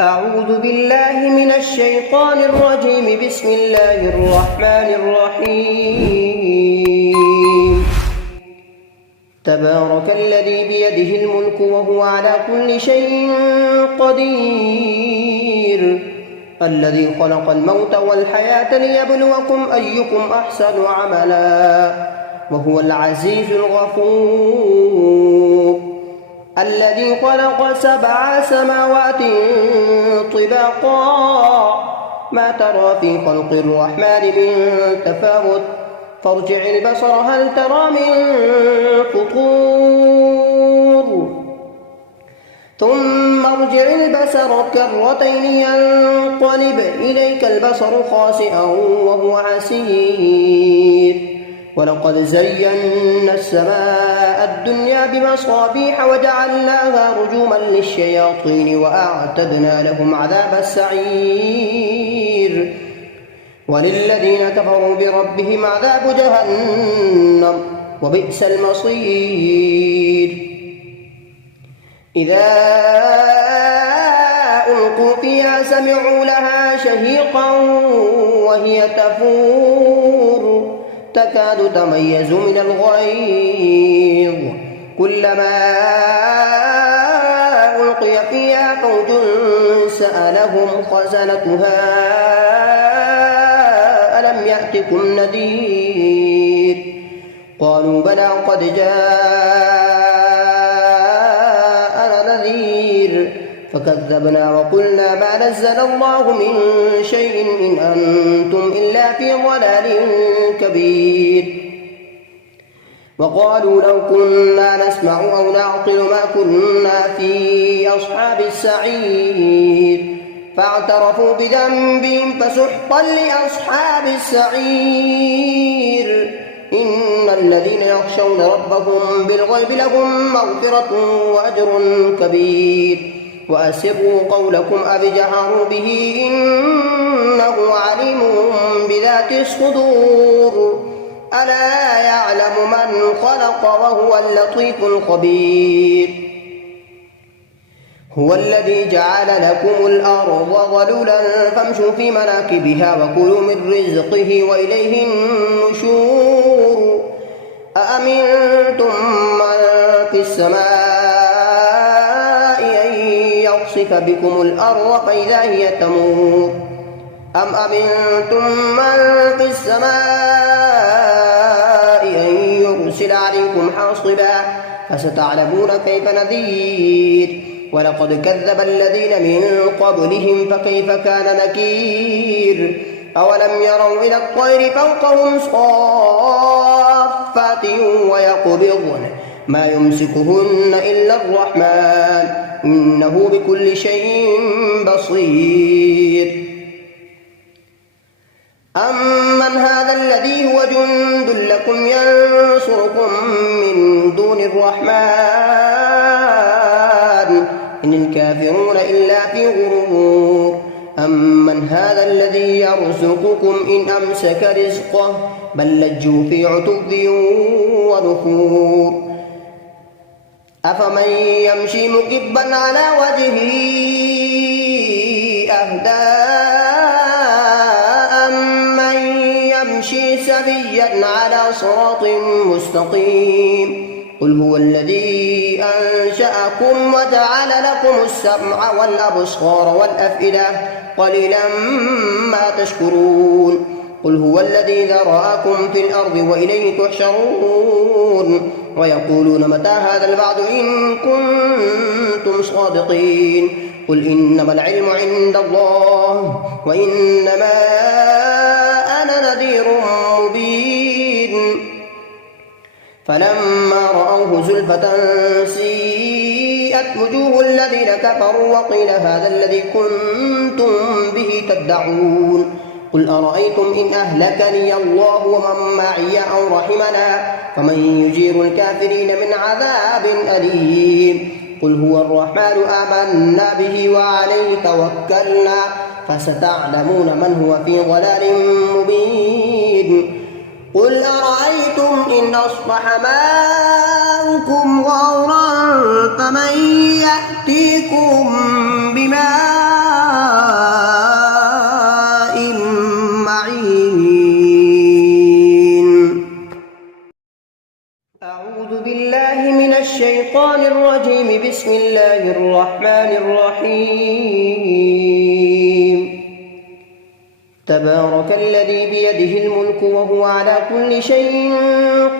أعوذ بالله من الشيطان الرجيم. بسم الله الرحمن الرحيم. تبارك الذي بيده الملك وهو على كل شيء قدير، الذي خلق الموت والحياة ليبلوكم أيكم أحسن عملا، وهو العزيز الغفور. الذي خلق 7 سماوات طباقا، ما ترى في خلق الرحمن من تفاوت، فارجع البصر هل ترى من فطور، ثم ارجع البصر كرتين ينقلب إليك البصر خاسئا وهو حسير. ولقد زينا السماء الدنيا بمصابيح وجعلناها رجوما للشياطين وأعتدنا لهم عذاب السعير. وللذين كفروا بربهم عذاب جهنم وبئس المصير. إذا ألقوا فيها سمعوا لها شهيقا وهي تفور، تكاد تميز من الغيظ، كلما ألقي فيها فوج سألهم خزنتها ألم يأتكم نذير، قالوا بلى قد جاءنا نذير، فكذبنا وقلنا ما نزل الله من شيء إن أنتم إلا في ضلال كبير. وقالوا لو كنا نسمع أو نعقل ما كنا في أصحاب السعير، فاعترفوا بذنبهم فسحقا لأصحاب السعير. إن الذين يخشون ربهم بالغيب لهم مغفرة وأجر كبير. وأسروا قولكم أو اجهروا به إنه عليم بذات الصدور. ألا يعلم من خلق وهو اللطيف الخبير. هو الذي جعل لكم الأرض ظلولا فامشوا في مناكبها وكلوا من رزقه وإليه النشور. أأمنتم من في السماء أن يخسف بكم الأرض فإذا هي تمور، أم أمنتم من في السماء أن يرسل عليكم حاصبا، فستعلمون كيف نذير. ولقد كذب الذين من قبلهم فكيف كان نكير. أولم يروا إلى الطير فوقهم صافات ويقبضن ما يمسكهن إلا الرحمن إنه بكل شيء بصير. أمن هذا الذي هو جند لكم ينصركم من دون الرحمن إن الكافرون إلا في غرور. أمن هذا الذي يرزقكم إن أمسك رزقه بل لجوا في عتو ونفور. أفمن يمشي مكبا على وجهه أهدى أمن يمشي سويا على صراط مستقيم. قل هو الذي أنشأكم وجعل لكم السمع والأبصار والأفئدة قليلا ما تشكرون. قل هو الذي ذرأكم في الأرض وإليه تحشرون. ويقولون متى هذا الوعد إن كنتم صادقين. قل إنما العلم عند الله وإنما أنا نذير مبين. فلما رأوه زلفة سيئت وجوه الذين كفروا وقيل هذا الذي كنتم به تدعون. قل أرأيتم إن أهلكني الله ومن معي أو رحمنا فمن يجير الكافرين من عذاب أليم. قل هو الرحمن آمنا به وعليه توكلنا فستعلمون من هو في ضلال مبين. قل أرأيتم إن أصبح ماؤكم غورا فمن يأتيكم بماء الرحيم تبارك الذي بيده الملك وهو على كل شيء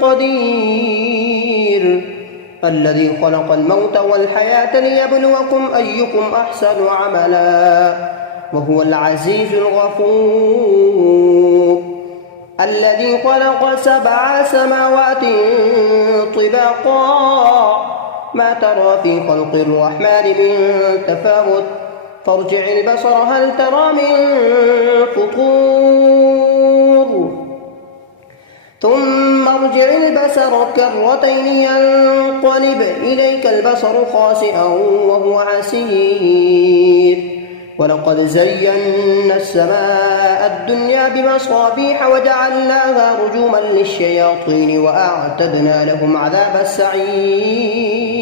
قدير الذي خلق الموت والحياة ليبلوكم أيكم أحسن عملا وهو العزيز الغفور الذي خلق 7 سماوات طباقا ما ترى في خلق الرحمن من تفاوت فارجع البصر هل ترى من فطور ثم ارجع البصر كرتين ينقلب إليك البصر خاسئا وهو حسير ولقد زينا السماء الدنيا بمصابيح وجعلناها رجوما للشياطين وأعتدنا لهم عذاب السعير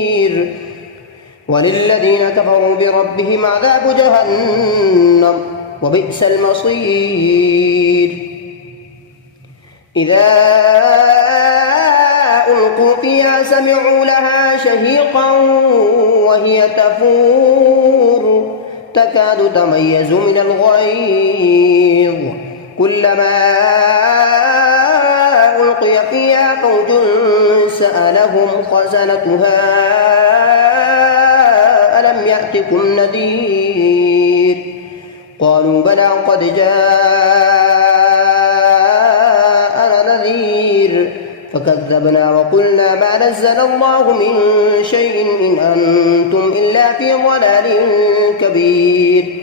وللذين كفروا بربهم عذاب جهنم وبئس المصير إذا ألقوا فيها سمعوا لها شهيقا وهي تفور تكاد تميز من الغيظ كلما ألقي فيها فوج سألهم خزنتها ألم يأتكم نذير قالوا بلى قد جاءنا نذير فكذبنا وقلنا ما نزل الله من شيء إن أنتم إلا في ضلال كبير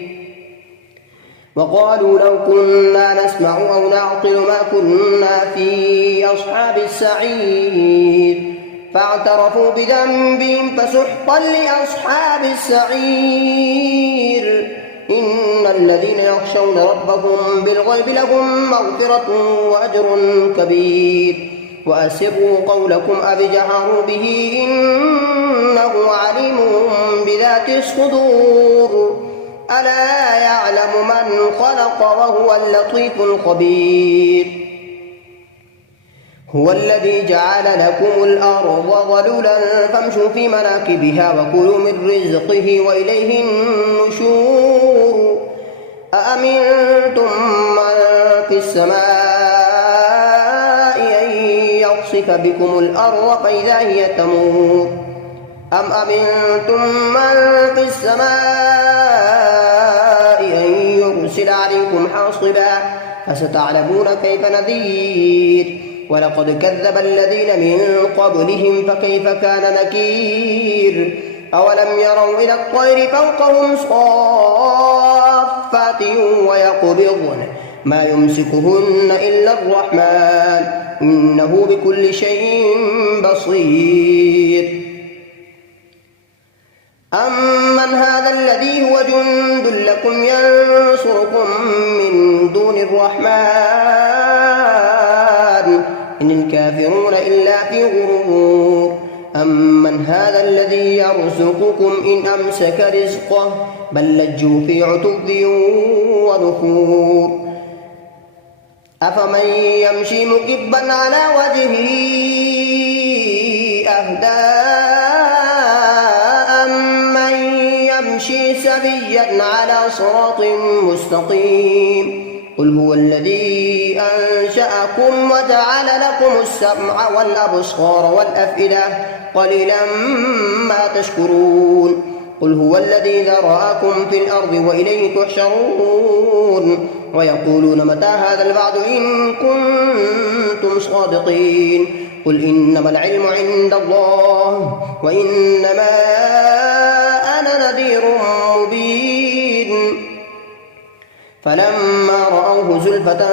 وقالوا لو كنا نسمع أو نعقل ما كنا في أصحاب السعير فاعترفوا بذنبهم فسحقا لأصحاب السعير إن الذين يخشون ربهم بالغيب لهم مغفرة وأجر كبير وأسروا قولكم أو اجهروا به إنه عليم بذات الصدور ألا يعلم من خلق وهو اللطيف الخبير هو الذي جعل لكم الأرض ظلولا فامشوا في مناكبها وكلوا من رزقه وإليه النشور أأمنتم من في السماء أن يخسف بكم الأرض فإذا هي تمور أم أمنتم من في السماء أن يرسل عليكم حاصبا فستعلمون كيف نذير ولقد كذب الذين من قبلهم فكيف كان نكير أولم يروا إلى الطير فوقهم صافات ويقبضن ما يمسكهن إلا الرحمن إنه بكل شيء بصير أمن هذا الذي هو جند لكم ينصركم من دون الرحمن إن الكافرون إلا في غرور أمن هذا الذي يرزقكم إن أمسك رزقه بل لجوا في عتو ونفور أفمن يمشي مكبا على وجهه أهدى أمن يمشي سويا على صراط مستقيم قل هو الذي أنشأكم وجعل لكم السمع والأبصار والأفئدة قليلا ما تشكرون قل هو الذي ذرأكم في الأرض وإليه تحشرون ويقولون متى هذا الوعد إن كنتم صادقين قل إنما العلم عند الله وإنما أنا نذير مبين فلما رأوه زلفة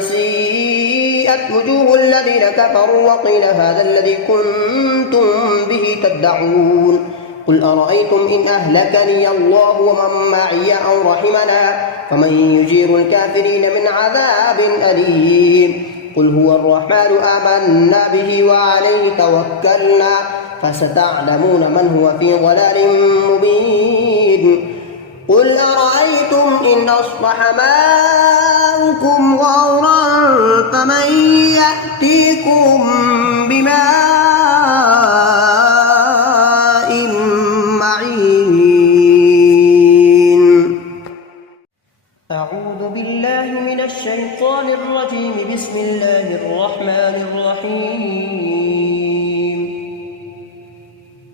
سيئت وجوه الذين كفروا وقيل هذا الذي كنتم به تدعون قل أرأيتم إن أهلكني الله ومن معي أو رحمنا فمن يجير الكافرين من عذاب أليم قل هو الرحمن آمنا به وعليه توكلنا فستعلمون من هو في ضلال مبين قل أرأيتم إن أصبح ماؤكم غورا فمن يأتيكم بماء معين الشيطان الرجيم. بسم الله الرحمن الرحيم.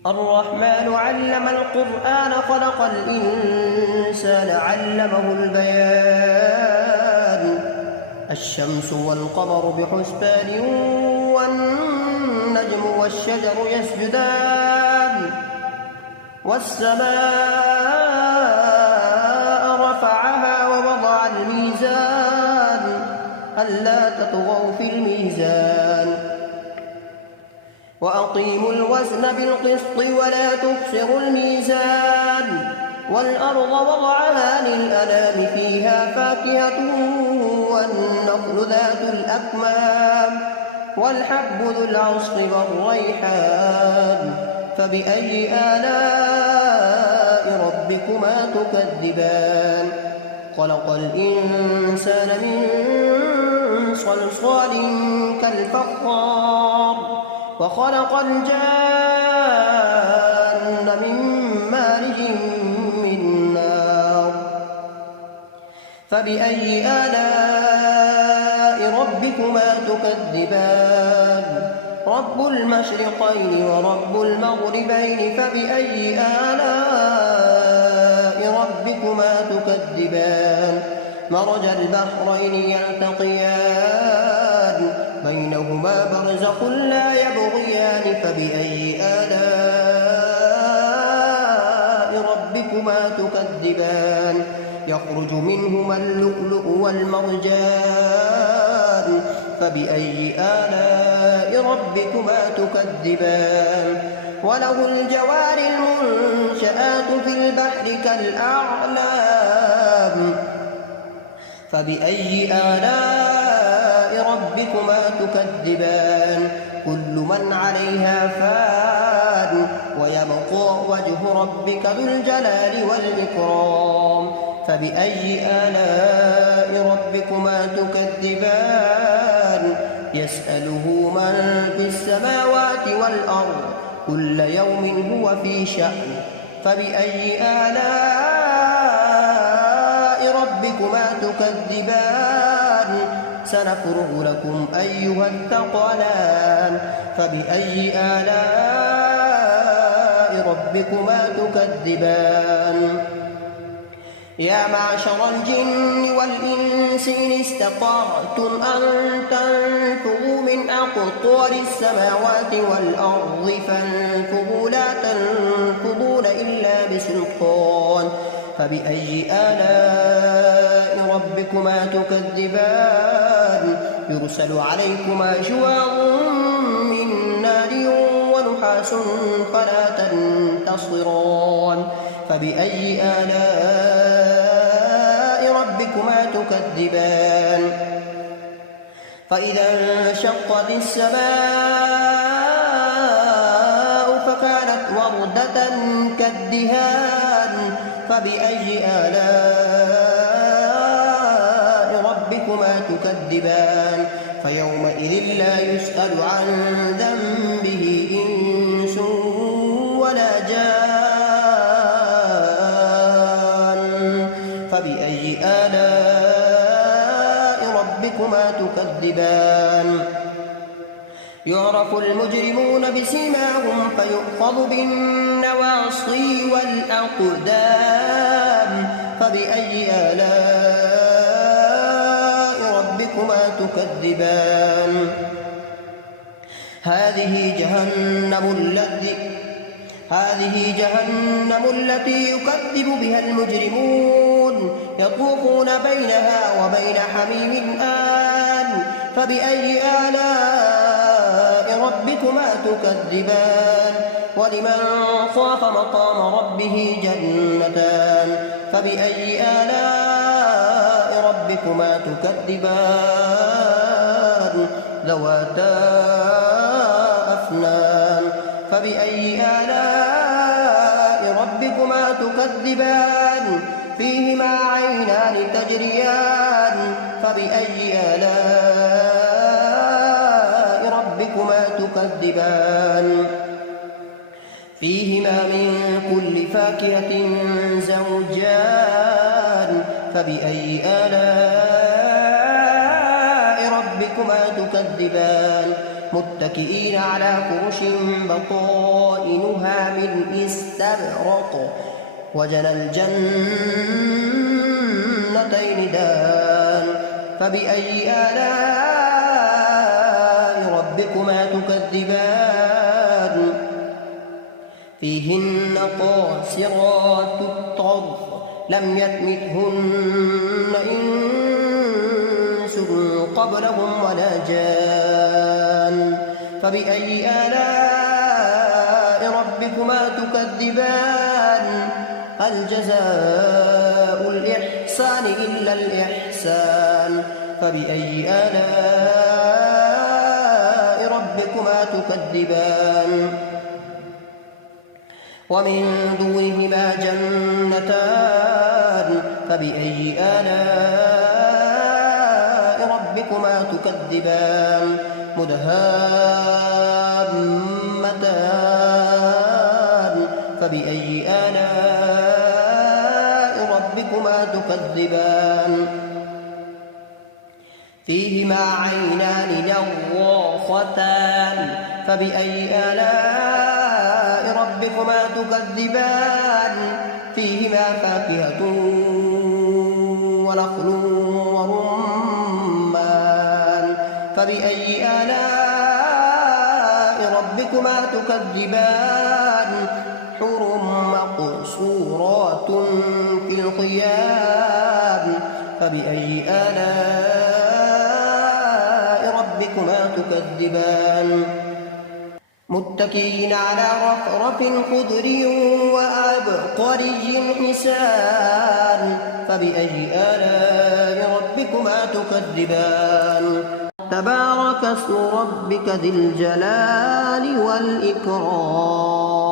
الرحمن علم القرآن خلق الإنسان علمه البيان. الشمس والقمر بحسبان والنجم والشجر يسجدان. والسماء رفعها ووضع الميزان ألا تطغوا في الميزان وأقيموا الوزن بالقسط ولا تخسروا الميزان. والأرض وضعها للأنام فيها فاكهة والنخل ذات الأكمام والحب ذو العصف والريحان. فبأي آلاء ربكما تكذبان؟ خلق الإنسان من صلصال كالفخار وخلق الجان من مارج من نار. فبأي آلاء ربكما تكذبان؟ رب المشرقين ورب المغربين. فبأي آلاء ربكما تكذبان؟ مرج البحرين يلتقيان بينهما برزخ لا يبغيان. فبأي آلاء ربكما تكذبان؟ يخرج منهما اللؤلؤ والمرجان. فبأي آلاء ربكما تكذبان؟ وله الجوار المنشآت في البحر كالأعلام. فبأي آلاء ربكما تكذبان؟ كل من عليها فان ويبقى وجه ربك ذو الجلال والإكرام. فبأي آلاء ربكما تكذبان؟ يسأله من في السماوات والأرض كل يوم هو في شأن. فبأي آلاء ربكما تكذبان؟ سنفرغ لكم أيها الثقلان. فبأي آلاء ربكما تكذبان؟ يا معشر الجن والإنس إن استطعتم أن تنفذوا من أقطار السماوات والأرض فانفذوا لا تنفذون إلا بسلطان. فبأي آلاء ربكما تكذبان؟ يرسل عليكما شواظ من نار ونحاس فلا تنتصران. فبأي آلاء ربكما تكذبان؟ فإذا انشقت السماء فكانت وردة كالدهان. فبأي آلاء ربكما تكذبان؟ فيومئذ لا يسأل عن ذنبه إنس ولا جان. فبأي آلاء ربكما تكذبان؟ يعرف المجرمون بسيماهم فيؤخذ بالنواصي والأقدام. فبأي آلاء ربكما تكذبان؟ هذه جهنم التي يكذب بها المجرمون يطوفون بينها وبين حميم آن. فبأي آلاء ربكما تكذبان؟ ولمن خاف مقام ربه جنتان. فبأي آلاء ربكما تكذبان؟ ذواتا أفنان. فبأي آلاء ربكما تكذبان؟ فيهما عينان تجريان. فبأي آلاء ربكما تكذبان؟ فيهما من كل فاكهة زوجان. فبأي آلاء ربكما تكذبان متكئين على فرش بطائنها من استبرق وجنى الجنتين دان فبأي آلاء ربكما تكذبان فيهن قاصرات الطرف لم يطمثهن إنس قبلهم ولا جان فبأي آلاء ربكما تكذبان هل جزاء الإحسان إلا الإحسان فبأي آلاء ربكما تكذبان ومن دونهما جنتان فبأي آلاء ربكما تكذبان مدهامتان فبأي آلاء ربكما تكذبان فيهما عينان نضاختان فبأي آلاء ربكما تكذبان فيهما فاكهة ونخل ورمان فبأي آلاء ربكما تكذبان حور مقصورات في الخيام فبأي آلاء ربكما تكذبان متكئين على رفرف خضر وعبقري حسان فبأي آلاء ربكما تكذبان تبارك اسم ربك ذي الجلال والإكرام